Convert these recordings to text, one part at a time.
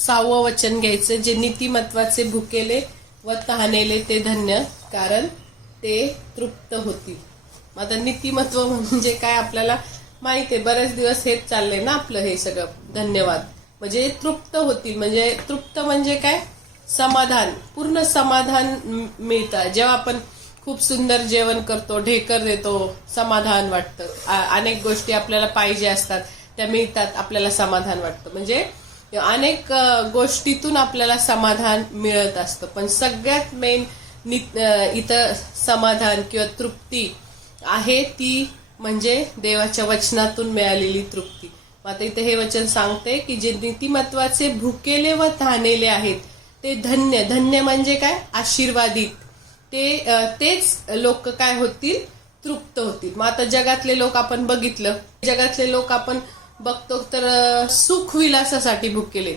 6वं वचन घ्यायचं, जे नीतिमत्वाचे भुकेले व तहानेले ते धन्य, कारण ते तृप्त होतील. आता नीतिमत्व म्हणजे काय आपल्याला माहिती आहे, बरेच दिवस हेच चाललंय ना आपलं हे सगळं. धन्यवाद म्हणजे तृप्त होतील, म्हणजे तृप्त म्हणजे काय, समाधान, पूर्ण समाधान मिळतं. जेव्हा आपण खूप सुंदर जेवण करतो, ढेकर देतो, समाधान वाटतं. अनेक गोष्टी आपल्याला पाहिजे असतात, त्या मिळतात, आपल्याला समाधान वाटतं. म्हणजे अनेक गोष्टीतून आपल्याला समाधान मिळत असतं. पण सगळ्यात मेन इथं समाधान किंवा तृप्ती आहे ती म्हणजे देवाच्या वचनातून मिळालेली तृप्ती. आता इथे हे वचन सांगते की जे नीतिमत्वाचे भुकेले व तहानेले आहेत ते धन्य. धन्य म्हणजे काय, आशीर्वादित. तेच लोक काय होतील, तृप्त होतील. मग आता जगातले लोक आपण बघितलं, जगातले लोक आपण बघतो तर सुख विलासासाठी भुकेले.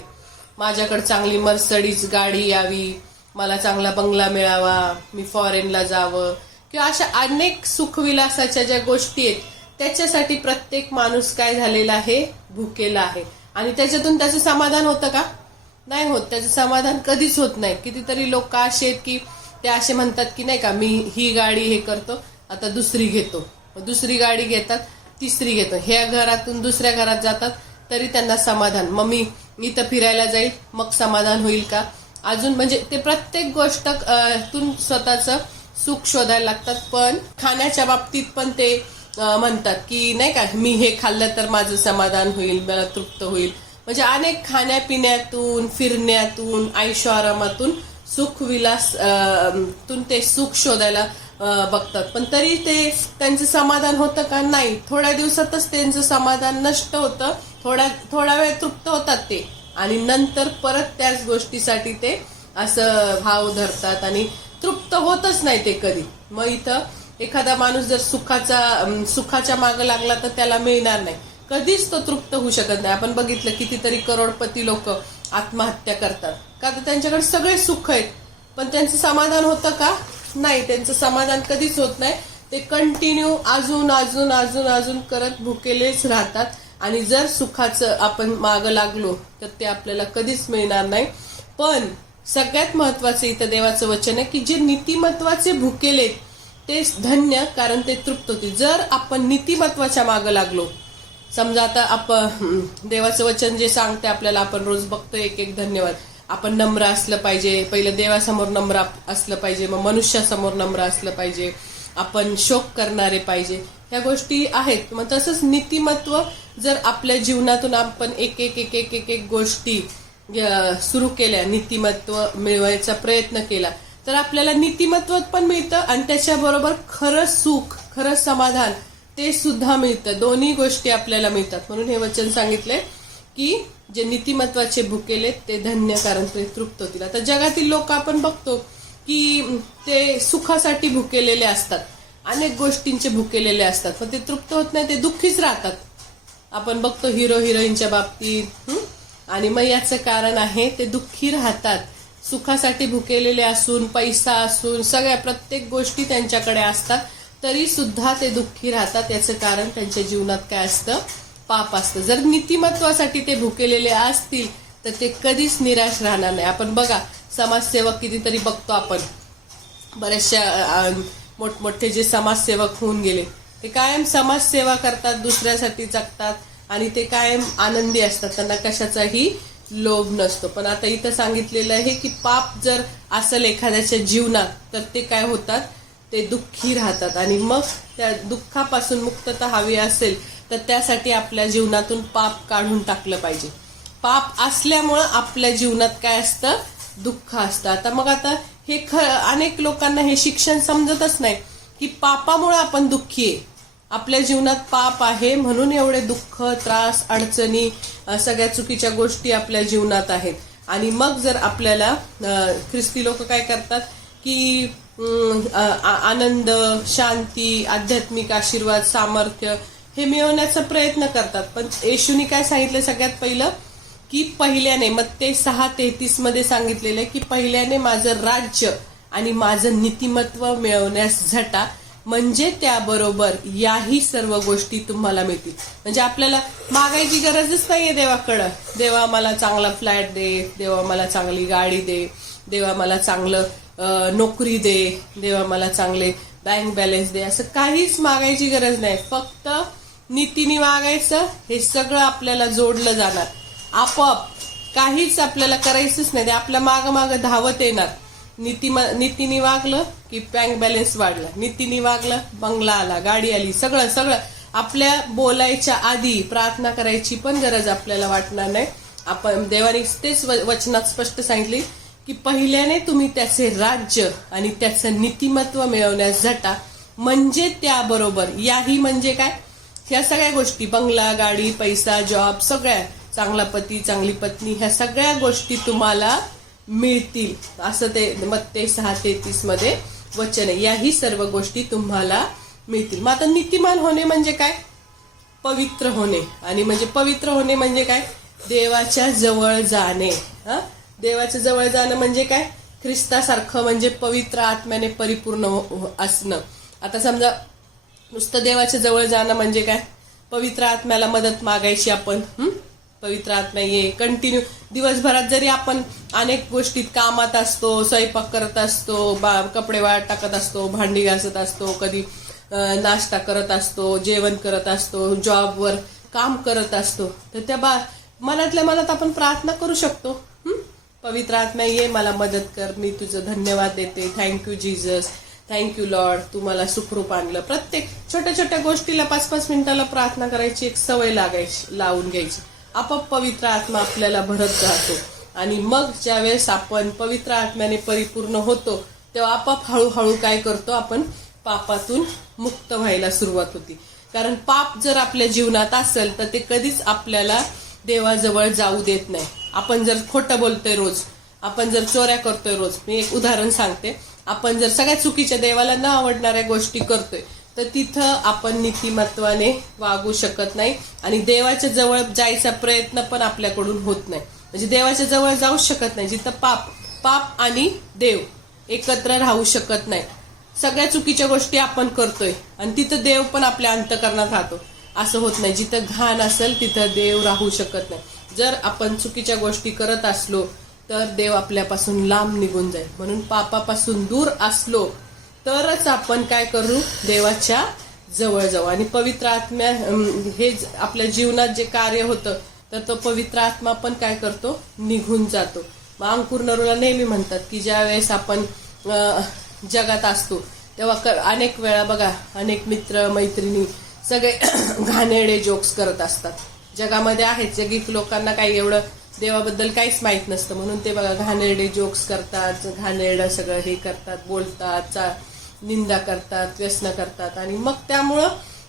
माझ्याकडे चांगली मर्सडीज गाडी यावी, मला चांगला बंगला मिळावा, मी फॉरेनला जावं, किंवा अशा अनेक सुखविलासाच्या ज्या गोष्टी आहेत त्याच्यासाठी प्रत्येक माणूस काय झालेला आहे, भुकेला आहे. आणि त्याच्यातून त्याचं समाधान होतं का, नाही होत. त्याचं समाधान कधीच होत नाही. कितीतरी लोक असे आहेत की ते असे म्हणतात की नाही का, मी ही गाडी हे करतो, आता दुसरी घेतो, दुसरी गाडी घेतात, तिसरी घेतो, ह्या घरातून दुसऱ्या घरात जातात तरी त्यांना समाधान. मग मी इथं फिरायला जाईल मग समाधान होईल का, अजून म्हणजे ते प्रत्येक गोष्ट तून स्वतःचं सुख शोधायला लागतात. पण खाण्याच्या बाबतीत पण ते म्हणतात की नाही का, मी हे खाल्लं तर माझं समाधान होईल, मला तृप्त होईल. म्हणजे अनेक खाण्यापिण्यातून, फिरण्यातून, ऐशोआरामातून, सुखविलास तून ते सुख शोधायला बघतात. पण तरी ते त्यांचं समाधान होतं का, नाही. थोड्या दिवसातच त्यांचं समाधान नष्ट होतं, थोडा वेळ तृप्त होतात ते, आणि नंतर परत त्याच गोष्टीसाठी ते असं भाव धरतात आणि तृप्त होतच नाही ते कधी. मग इथं एखादा माणूस जर सुखाच्या मागे लागला तर त्याला मिळणार नाही, कधीच तो तृप्त होऊ शकत नाही. आपण बघितलं कितीतरी करोडपती लोक आत्महत्या करतात का, तर त्यांच्याकडे सगळे सुख आहेत पण त्यांचं समाधान होतं का, नाही. त्यांचं समाधान कधीच होत नाही. ते कंटिन्यू अजून करत भुकेलेच राहतात. आणि जर सुखाचं आपण मागं लागलो तर ते आपल्याला कधीच मिळणार नाही. पण सगळ्यात महत्वाचं इथं देवाचं वचन आहे की जे नीतिमत्वाचे भुकेले ते धन्य, कारण ते तृप्त होतील. जर आपण नीतिमत्वाच्या मागं लागलो, समजा आता आपण देवाचं वचन जे सांगते आपल्याला, आपण रोज बघतो एक धन्यवाद, आपण नम्र असलं पाहिजे, पहिलं देवासमोर नम्र असलं पाहिजे, मग मनुष्यासमोर नम्र असलं पाहिजे, आपण शोक करणारे पाहिजे, ह्या गोष्टी आहेत. मग तसंच नीतिमत्व जर आपल्या जीवनातून आपण एक गोष्टी सुरू केल्या, नीतिमत्व मिळवायचा प्रयत्न केला, तर आपल्याला नीतिमत्व पण मिळतं आणि त्याच्याबरोबर खरं सुख, खरं समाधान ते सुद्धा मिळतं. दोन्ही गोष्टी आपल्याला मिळतात. म्हणून हे वचन सांगितलंय की जे नीतिमत्वाचे भुकेले ते धन्य, कारण ते तृप्त होतील. आता जगातील लोक आपण बघतो की ते सुखासाठी भुकेलेले असतात, अनेक गोष्टींचे भुकेलेले असतात, पण ते तृप्त होत नाही, ते दुःखीच राहतात. आपण बघतो हिरो हिरोईनच्या बाबतीत. आणि मग याचं कारण आहे ते दुःखी राहतात. सुखासाठी भुकेलेले असून, पैसा असून, सगळ्या प्रत्येक गोष्टी त्यांच्याकडे असतात तरी सुद्धा ते दुःखी राहतात. याचं कारण त्यांच्या जीवनात काय असतं, पाप असतं. जर नीतिमत्वासाठी ते भुकेलेले असतील तर ते कधीच निराश राहणार नाही. आपण बघा, समाजसेवक कितीतरी बघतो आपण, बऱ्याचशा मोठमोठे जे समाजसेवक होऊन गेले ते कायम समाजसेवा करतात, दुसऱ्यासाठी जगतात आणि ते कायम आनंदी असतात, त्यांना कशाचाही लोभ नसतो. पण आता इथं सांगितलेलं आहे की पाप जर असेल एखाद्याच्या जीवनात तर ते काय होतात, ते दुःखी राहतात. आणि मग त्या दुःखापासून मुक्तता हवी असेल तर त्यासाठी आपल्या जीवनातून पाप काढून टाकलं पाहिजे. पाप असल्यामुळं आपल्या जीवनात काय असतं, दुःख असतं. आता हे अनेक लोकांना हे शिक्षण समजतच नाही की पापामुळे आपण दुःखी आहे, आपल्या जीवनात पाप आहे म्हणून एवढे दुःख, त्रास, अडचणी, सगळ्या चुकीच्या गोष्टी आपल्या जीवनात आहेत. आणि मग जर आपल्याला ख्रिस्ती लोक काय करतात की आनंद, शांती, आध्यात्मिक आशीर्वाद, सामर्थ्य हे मिळवण्याचा प्रयत्न करतात. पण येशूनी काय सांगितलं सगळ्यात पहिलं की पहिल्याने, मत्ते 6:33 मध्ये सांगितलेलं आहे की पहिल्याने माझं राज्य आणि माझं नीतिमत्व मिळवण्यास झटा, म्हणजे त्याबरोबर याही सर्व गोष्टी तुम्हाला मिळतील. म्हणजे आपल्याला मागायची गरजच नाहीये देवाकडं. देवा मला चांगला फ्लॅट दे, देवा मला चांगली गाडी दे, देवा मला चांगलं नोकरी दे, देवा मला चांगले बँक बॅलन्स दे, असं काहीच मागायची गरज नाही. फक्त नीतीने वागायचं, हे सगळं आपल्याला जोडलं जाणार आपोआप. काहीच आपल्याला करायचंच नाही, ते आपल्या माग माग धावत येणार. नीतीने वागलं की बँक बॅलन्स वाढला, नीतीने वागलं बंगला आला, गाडी आली, सगळं सगळं. आपल्या बोलायच्या आधी प्रार्थना करायची पण गरज आपल्याला वाटणार नाही. आपण देवाने तेच वचनात स्पष्ट सांगितले की पहिल्याने तुम्ही त्याचे राज्य आणि त्याचं नीतिमत्व मिळवण्यास झटा, म्हणजे त्याबरोबर याही म्हणजे काय, ह्या सगळ्या गोष्टी, बंगला, गाडी, पैसा, जॉब, सगळ्या, चांगला पती, चांगली पत्नी, ह्या सगळ्या गोष्टी तुम्हाला मिळतील. असं ते मत्ते 6:33 मध्ये वचन आहे. याही सर्व गोष्टी तुम्हाला मिळतील. मग आता नीतिमान होणे म्हणजे काय, पवित्र होणे. आणि म्हणजे पवित्र होणे म्हणजे काय, देवाच्या जवळ जाणे. देवाच्या जवळ जाणं म्हणजे काय, ख्रिस्तासारखं, म्हणजे पवित्र आत्म्याने परिपूर्ण असणं. आता समजा नुसतं देवाच्या जवळ जाणं म्हणजे काय, पवित्र आत्म्याला मदत मागायची आपण. पवित्र आत्मा ये कंटिन्यू दिवसभरात जरी आपण अनेक गोष्टीत कामात असतो, स्वयंपाक करत असतो, कपडे वाळत टाकत असतो, भांडी घासत असतो, कधी नाश्ता करत असतो, जेवण करत असतो, जॉबवर काम करत असतो, तर त्या मनातल्या मनात आपण प्रार्थना करू शकतो. पवित्र आत्मा ये, मला मदत कर, मी तुझं धन्यवाद देते, थँक्यू जीजस, थँक्यू लॉर्ड, तू मला सुखरूप आणलं. प्रत्येक छोट्या छोट्या गोष्टीला 5-5 मिनिटाला प्रार्थना करायची एक सवय लावून घ्यायची. आपोआप पवित्र आत्मा आपल्याला भरत राहतो. आणि मग ज्यावेळेस आपण पवित्र आत्म्याने परिपूर्ण होतो, तेव्हा आपोआप हळूहळू काय करतो, आपण पापातून मुक्त व्हायला सुरुवात होती. कारण पाप जर आपल्या जीवनात असेल तर ते कधीच आपल्याला देवाजवळ जाऊ देत नाही. आपण जर खोटं बोलतोय रोज, आपण जर चोऱ्या करतोय रोज, मी एक उदाहरण सांगते, आपण जर सगळ्या चुकीच्या, देवाला न आवडणाऱ्या गोष्टी करतोय, तर तिथं आपण नीतिमत्वाने वागू शकत नाही आणि देवाच्या जवळ जायचा प्रयत्न पण आपल्याकडून होत नाही. म्हणजे देवाच्या जवळ जाऊ शकत नाही जिथं पाप आणि देव एकत्र राहू शकत नाही. सगळ्या चुकीच्या गोष्टी आपण करतोय आणि तिथं देव पण आपल्या अंतःकरणात राहतो, असं होत नाही. जिथं घाण असेल तिथं देव राहू शकत नाही. जर आपण चुकीच्या गोष्टी करत असलो तर देव आपल्यापासून लांब निघून जाईल. म्हणून पापापासून दूर असलो तरच आपण काय करू, देवाच्या जवळ जाऊ. आणि पवित्र आत्म्या हे आपल्या जीवनात जे कार्य होतं, तर तो पवित्र आत्मा पण काय करतो, निघून जातो. मग अंकुर नरूला नेहमी म्हणतात की ज्या वेळेस आपण जगात असतो तेव्हा अनेक वेळा बघा, अनेक मित्र मैत्रिणी सगळे घाणेरडे जोक्स करत असतात. जगामध्ये आहेत, जगिक लोकांना काही एवढं देवाबद्दल काहीच माहित नसतं, म्हणून ते बघा घाणेरडे जोक्स करतात, घाणेरडं सगळं हे करतात, बोलतात, निंदा करतात, व्यसन करतात. आणि मग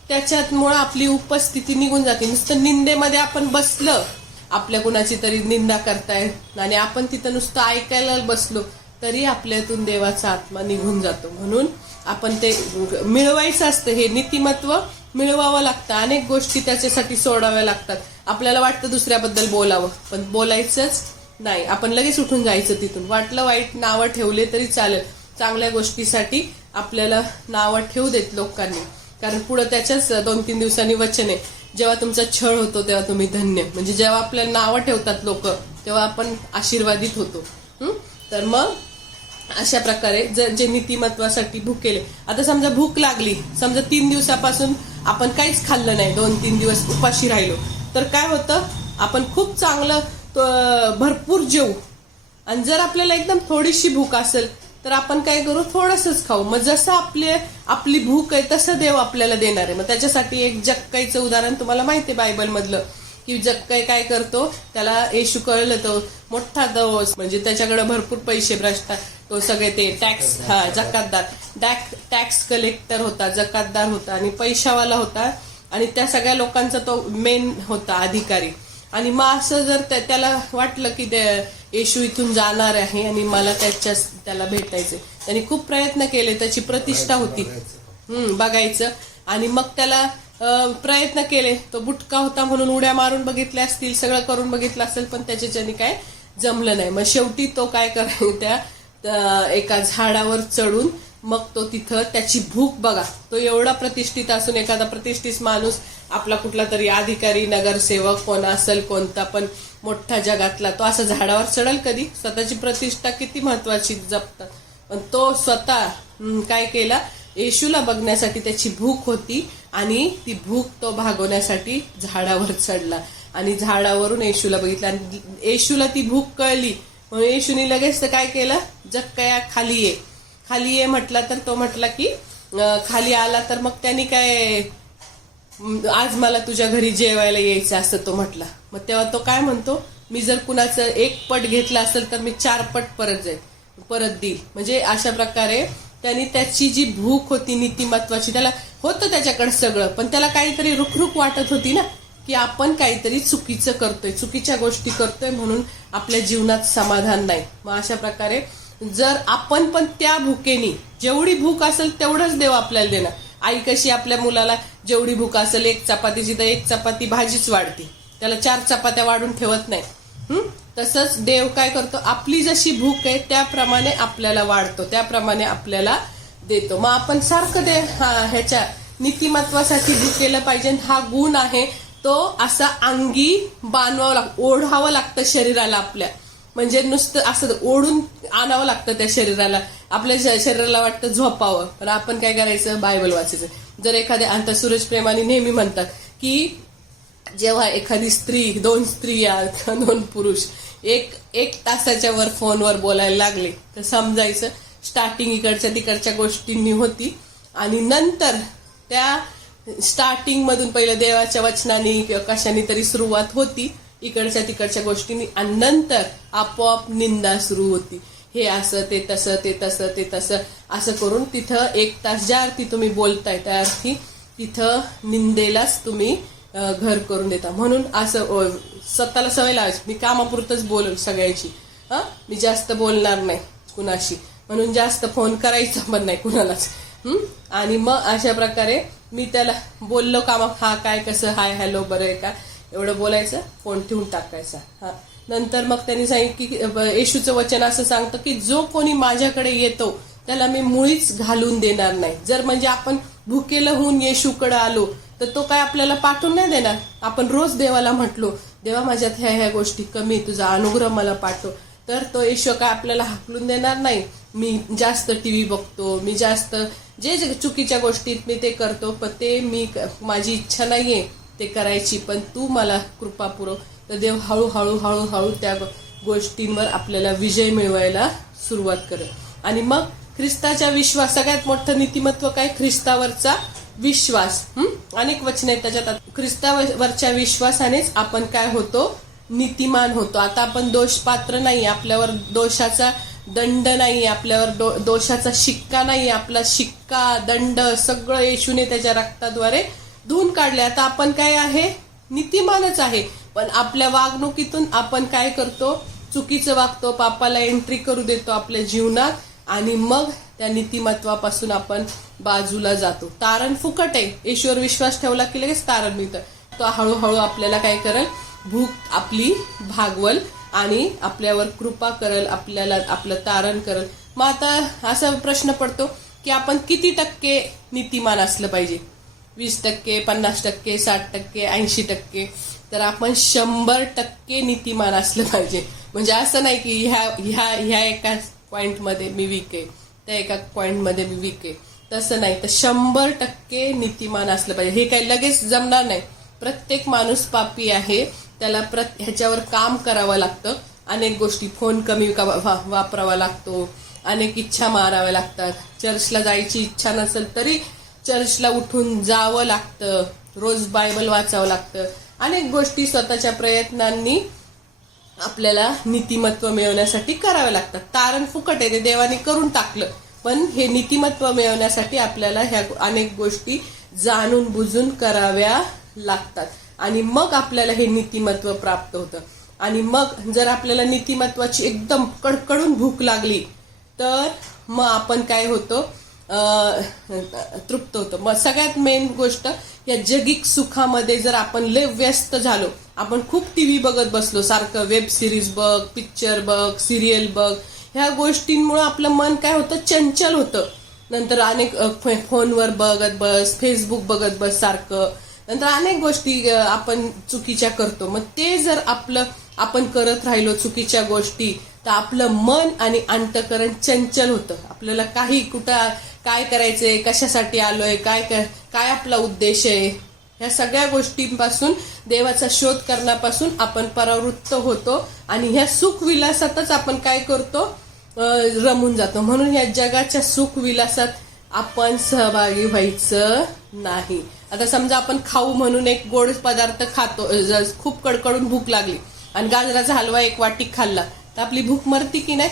त्याच्यामुळं आपली उपस्थिती निघून जाते. नुसतं निंदेमध्ये आपण बसलं, आपल्या कुणाची तरी निंदा करताय आणि आपण तिथं नुसतं ऐकायला बसलो तरी आपल्यातून देवाचा आत्मा निघून जातो. म्हणून आपण ते मिळवायचं असतं, हे नीतिमत्व मिळवावं लागतं. अनेक गोष्टी त्याच्यासाठी सोडाव्या लागतात. आपल्याला वाटतं दुसऱ्याबद्दल बोलावं, पण बोलायचंच नाही. आपण लगेच उठून जायचं तिथून. वाटलं वाईट नावं ठेवले तरी चालेल, चांगल्या गोष्टीसाठी आपल्याला नावं ठेवू देत लोकांनी. कारण पुढे त्याच्याच 2-3 दिवसांनी वचन आहे, जेव्हा तुमचा छळ होतो तेव्हा तुम्ही धन्य. म्हणजे जेव्हा आपल्याला नावं ठेवतात लोक, तेव्हा आपण आशीर्वादित होतो. तर मग अशा प्रकारे जे नीतिमत्वासाठी भुकेले, आता समजा भूक लागली, समजा 3 दिवसापासून आपण काहीच खाल्लं नाही, 2-3 दिवस उपाशी राहिलो, तर काय होतं, आपण खूप चांगलं भरपूर जेवू. आणि जर आपल्याला एकदम थोडीशी भूक असेल तर आपण काय करू, थोडंसंच खाऊ. मग जसं आपली भूक आहे तसं देव आपल्याला देणार आहे. मग त्याच्यासाठी एक जक्काईचं उदाहरण तुम्हाला माहिती आहे बायबल मधलं, की जक्काई काय करतो, त्याला येशू कळलं, तो मोठा दोष, म्हणजे त्याच्याकडे भरपूर पैसे, भ्रष्टाचार, तो सगळे ते टॅक्स, टॅक्स कलेक्टर होता, जकातदार होता आणि पैशावाला होता. आणि त्या सगळ्या लोकांचा तो मेन होता अधिकारी. आणि मग असं जर त्याला वाटलं की येशू इथून जाणार आहे आणि मला त्याला भेटायचं, त्यांनी खूप प्रयत्न केले, त्याची प्रतिष्ठा होती बघायचं. आणि मग त्याला प्रयत्न केले, तो बुटका होता म्हणून उड्या मारून बघितल्या असतील, सगळं करून बघितलं असेल, पण त्याच्याने काय जमलं नाही. मग शेवटी तो काय करायचा, त्या एका झाडावर चढून मग तो तिथं त्याची भूक बघा, तो एवढा प्रतिष्ठित असून एखादा प्रतिष्ठित माणूस आपला कुठला तरी अधिकारी नगरसेवक कोण असेल कोणता पण मोठा जगातला, तो असं झाडावर चढल कधी? स्वतःची प्रतिष्ठा किती महत्वाची जपतात. पण तो स्वतः काय केला, येशूला बघण्यासाठी त्याची भूक होती आणि ती भूक तो भागवण्यासाठी झाडावर चढला आणि झाडावरून येशूला बघितलं आणि येशूला ती भूक कळली म्हणून येशूने लगेच काय केलं, जक्कया खाली ये म्हटला तर तो म्हटला की खाली आला तर मग त्यांनी काय, आज मला तुझ्या घरी जेवायला यायचं असं तो म्हटला. मग तेव्हा तो काय म्हणतो, मी जर कुणाचं 1 पट घेतला असेल तर मी 4 पट परत देईल. म्हणजे अशा प्रकारे त्यांनी त्याची जी भूक होती नीतिमत्वाची, त्याला होतं त्याच्याकडे सगळं, पण त्याला काहीतरी रुखरुख वाटत होती ना, की आपण काहीतरी चुकीचं करतोय, चुकीच्या गोष्टी करतोय म्हणून आपल्या जीवनात समाधान नाही. मग अशा प्रकारे जर आपण पण त्या भुकेनी, जेवढी भूक असेल तेवढंच देव आपल्याला देणार. आई कशी आपल्या मुलाला जेवढी भूक असेल 1 चपातीची तर 1 चपाती भाजीच वाढते, त्याला 4 चपात्या वाढून ठेवत नाही. तसंच देव काय करतो, आपली जशी भूक आहे त्याप्रमाणे आपल्याला वाढतो, त्याप्रमाणे आपल्याला देतो. मग आपण सारखं ह्याच्या नीतिमत्वासाठी भुकेलं पाहिजे. हा गुण आहे तो असा अंगी बांधवावं लागतं, ओढावं लागतं शरीराला आपल्या. म्हणजे नुसतं असं ओढून आणावं लागतं त्या शरीराला. आपल्या शरीराला वाटतं झोपावं, पण आपण काय करायचं, बायबल वाचायचं. जर एखाद्या अंत सूरज प्रेमाने नेहमी म्हणतात की जेव्हा एखादी स्त्री, 2 स्त्रिया किंवा 2 पुरुष एक तासाच्या वर फोनवर बोलायला लागले तर समजायचं स्टार्टिंग इकडच्या तिकडच्या गोष्टींनी होती आणि नंतर त्या स्टार्टिंग मधून पहिलं देवाच्या वचनाने किंवा कशाने तरी सुरुवात होती इकडच्या तिकडच्या गोष्टींनी आणि नंतर आपोआप निंदा सुरू होती. हे असं ते तसं ते तसं ते तसं असं करून तिथं 1 तास ज्या अर्थी तुम्ही बोलताय त्या अर्थी तिथं निंदेलाच तुम्ही घर करून देता. म्हणून असं स्वतःला सवय लावायची, मी कामापुरतच बोलेल सगळ्याची, मी जास्त बोलणार नाही कुणाशी, म्हणून जास्त फोन करायचा पण नाही कुणालाच. आणि मग अशा प्रकारे मी त्याला बोललो कामा, हा काय कसं, हाय हॅलो बरं आहे का, एवढं बोलायचं, फोन ठेवून टाकायचा. नंतर मग त्यांनी सांगितलं की येशूचं वचन असं सांगतं की जो कोणी माझ्याकडे येतो त्याला मी मुळीच घालून देणार नाही. जर म्हणजे आपण भुकेलं होऊन येशूकडे आलो तर तो काय आपल्याला पाठवून नाही देणार. आपण रोज देवाला म्हटलो, देवा माझ्यात ह्या गोष्टी कमी, तुझा अनुग्रह मला पाठव, तर तो येशू काय आपल्याला हाकलून देणार नाही. मी जास्त टीव्ही बघतो, मी जास्त जे चुकीच्या गोष्टीत मी ते करतो, पण ते मी माझी इच्छा नाहीये ते करायची, पण तू मला कृपा पुरव. तर देव हळूहळू त्या गोष्टींवर आपल्याला विजय मिळवायला सुरुवात करेल. आणि मग ख्रिस्ताच्या विश्वास, सगळ्यात मोठं नीतिमत्व काय, ख्रिस्तावरचा विश्वास. अनेक वचन आहेत त्याच्यात. ख्रिस्तावरच्या विश्वासानेच आपण काय होतो, नीतिमान होतो. आता आपण दोषपात्र नाही, आपल्यावर दोषाचा दंड नाही, आपल्यावर दोषाचा शिक्का नाही, आपला शिक्का दंड सगळं येशूने त्याच्या रक्ताद्वारे धुवून काढले. आता आपण काय आहे, नीतिमानच आहे. पण आपल्या वागणुकीतून आपण काय करतो, चुकीचं वागतो, पापाला एंट्री करू देतो आपल्या जीवनात आणि मग त्या नीतिमत्वापासून आपण बाजूला जातो. तारण फुकट आहे, येशूवर विश्वास ठेवला की लगेच तारण मिळतं. तो हळूहळू आपल्याला काय करेल, भूक आपली भागवल आणि आपल्यावर कृपा करेल, आपल्याला आपलं तारण करेल. मग आता असा प्रश्न पडतो की आपण किती टक्के नीतिमान असलं पाहिजे, 20%, 50%, 60%, 80%? तर आपण 100% नीतिमान असलं पाहिजे. म्हणजे असं नाही की ह्या एका पॉइंटमध्ये मी वीक आहे, त्या एका पॉइंटमध्ये मी वीक आहे, तसं नाही. तर 100% नीतिमान असलं पाहिजे. हे काही लगेच जमणार नाही. प्रत्येक माणूस पापी आहे, त्याला ह्याच्यावर काम करावं लागतं. अनेक गोष्टी, फोन कमी वापरावा लागतो, अनेक इच्छा माराव्या लागतात. चर्चला जायची इच्छा नसेल तरी चर्चला उठून जावं लागतं, रोज बायबल वाचावं लागतं. अनेक गोष्टी स्वतःच्या प्रयत्नांनी आपल्याला नीतिमत्व मिळवण्यासाठी कराव्या लागतात. तारण फुकट आहे, ते देवाने करून टाकलं, पण हे नीतिमत्व मिळवण्यासाठी आपल्याला ह्या अनेक गोष्टी जाणून बुजून कराव्या लागतात आणि मग आपल्याला हे नीतिमत्व प्राप्त होतं. आणि मग जर आपल्याला नीतिमत्वाची एकदम कडकडून भूक लागली तर मग आपण काय होतो, तृप्त होतो. मग सगळ्यात मेन गोष्ट, या जगिक सुखामध्ये जर आपण लय व्यस्त झालो, आपण खूप टीव्ही बघत बसलो, सारखं वेब सिरीज बघ, पिक्चर बघ, सिरियल बघ, ह्या गोष्टींमुळे आपलं मन काय होतं, चंचल होतं. नंतर अनेक फोनवर बघत बस, फेसबुक बघत बस सारखं, नंतर अनेक गोष्टी आपण चुकीच्या करतो. मग ते जर आपण करत राहिलो चुकीच्या गोष्टी, तर आपलं मन आणि अंतःकरण चंचल होतं. आपल्याला काही कुठं काय करायचंय, कशासाठी आलोय, काय आपला उद्देश आहे, ह्या सगळ्या गोष्टींपासून, देवाचा शोध करण्यापासून आपण परावृत्त होतो आणि ह्या सुखविलासातच आपण काय करतो, रमून जातो. म्हणून या जगाच्या सुखविलासात आपण सहभागी व्हायचं नाही. आता समजा आपण खाऊ म्हणून एक गोड पदार्थ खातो, खूप कडकडून भूक लागली आणि गाजराचा हलवा एक वाटी खाल्ला, तर आपली भूक मरती की नाही?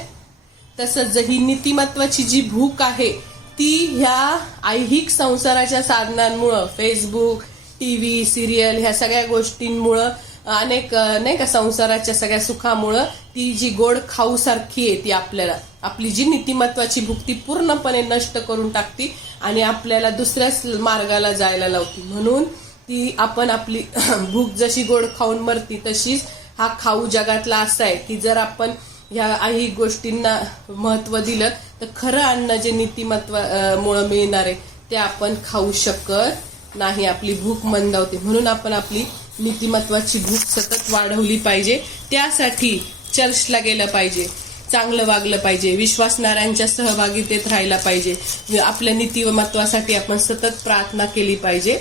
तसंच ही नीतिमत्वाची जी भूक आहे ती ह्या ऐहिक संसाराच्या साधनांमुळं, फेसबुक, टीव्ही, सिरियल, ह्या सगळ्या गोष्टींमुळं, अनेक नाही का संसाराच्या सगळ्या सुखामुळं ती जी गोड खाऊ सारखी आहे ती आपल्याला आपली जी नीतिमत्वाची भूक ती पूर्णपणे नष्ट करून टाकती आणि आपल्याला दुसऱ्याच मार्गाला जायला लावती. म्हणून ती आपण आपली भूक जशी गोड खाऊन मरती, तशीच हा खाऊ जगातला असा आहे की जर आपण ह्या ऐहिक गोष्टींना महत्व दिलं तर खरं अन्न जे नीतिमत्वामुळं मिळणार आहे ते आपण खाऊ शकत नाही. आपली भूक मंदावते. म्हणून आपण आपली नीतिमत्वाची भूक सतत वाढवली पाहिजे. त्यासाठी चर्चला गेलं पाहिजे, चांगलं वागलं पाहिजे, विश्वासणाऱ्यांच्या सहभागितेत राहायला पाहिजे, आपल्या नीतिमत्वासाठी आपण सतत प्रार्थना केली पाहिजे.